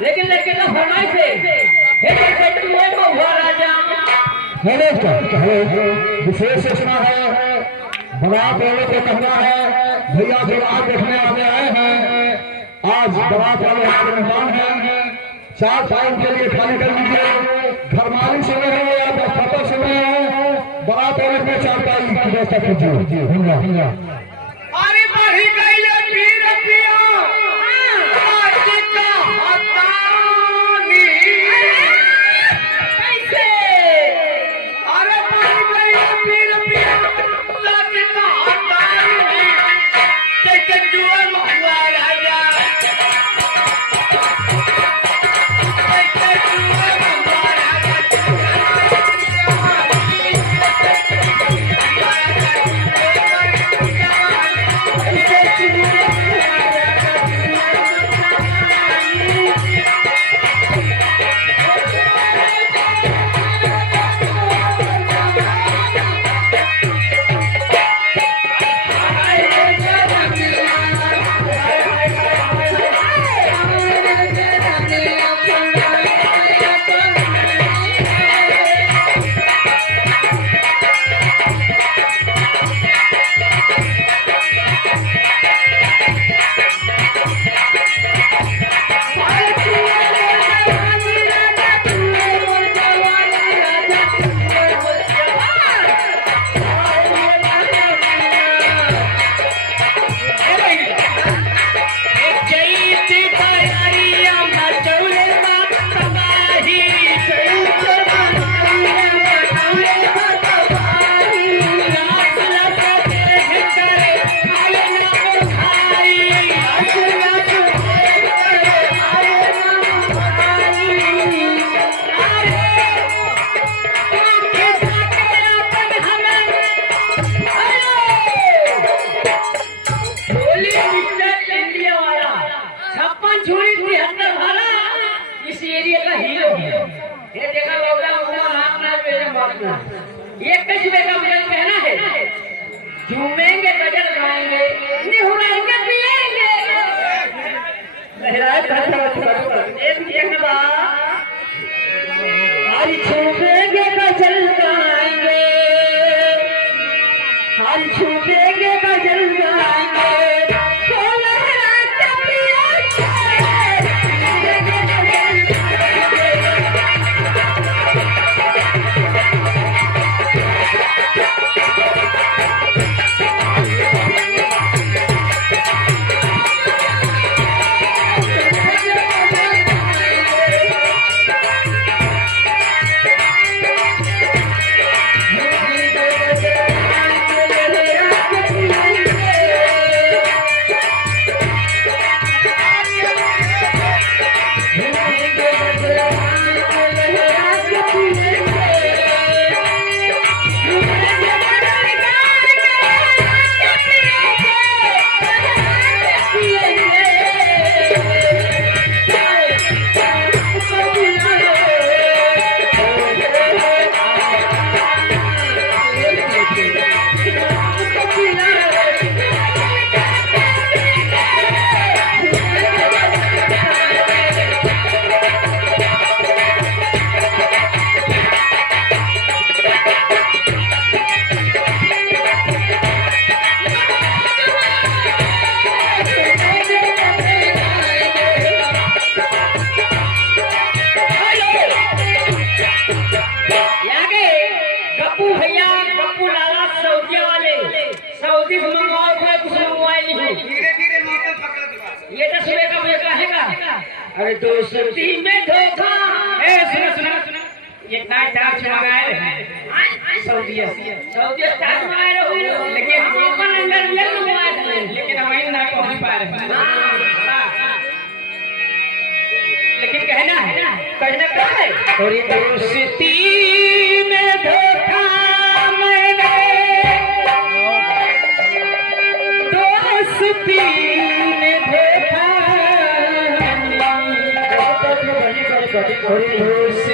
लेकिन लड़के का फरमाइश है विशेष सूचना है बारात वालों को कहना है भैया जो आज देखने आए हैं आज बारात वाले मेहमान हैं 4 टाइम के लिए खाली कर लीजिए घर मालिक से रहे या दस्तखत से रहे बारात वाले में 4 टाइम की व्यवस्था कीजिए। अरे बढ़ी गई एक कस्बे का मुझे कहना है झूमेंगे गजल गाएंगे निहुरेंगे पिएंगे एक बार आज झूमेंगे गजल गाएंगे आज झूमेंगे गजल गाएंगे 30 मंगवाओ कोई कुछ मंगवाई नहीं। धीरे धीरे माता पकड़ दो। ये तो सुबह का बेटा है का। अरे दोस्ती में धोखा। ए सुनो ये नाइट डांस मंगाए रहे सऊदी स्टार मंगाए रहे लेकिन ओपन अंदर ले मंगवाए थे लेकिन हम ना पहुंच पा रहे लेकिन कहना है क्या है और दोस्ती में धोखा मैंने दोस्ती में धोखा और दोस्ती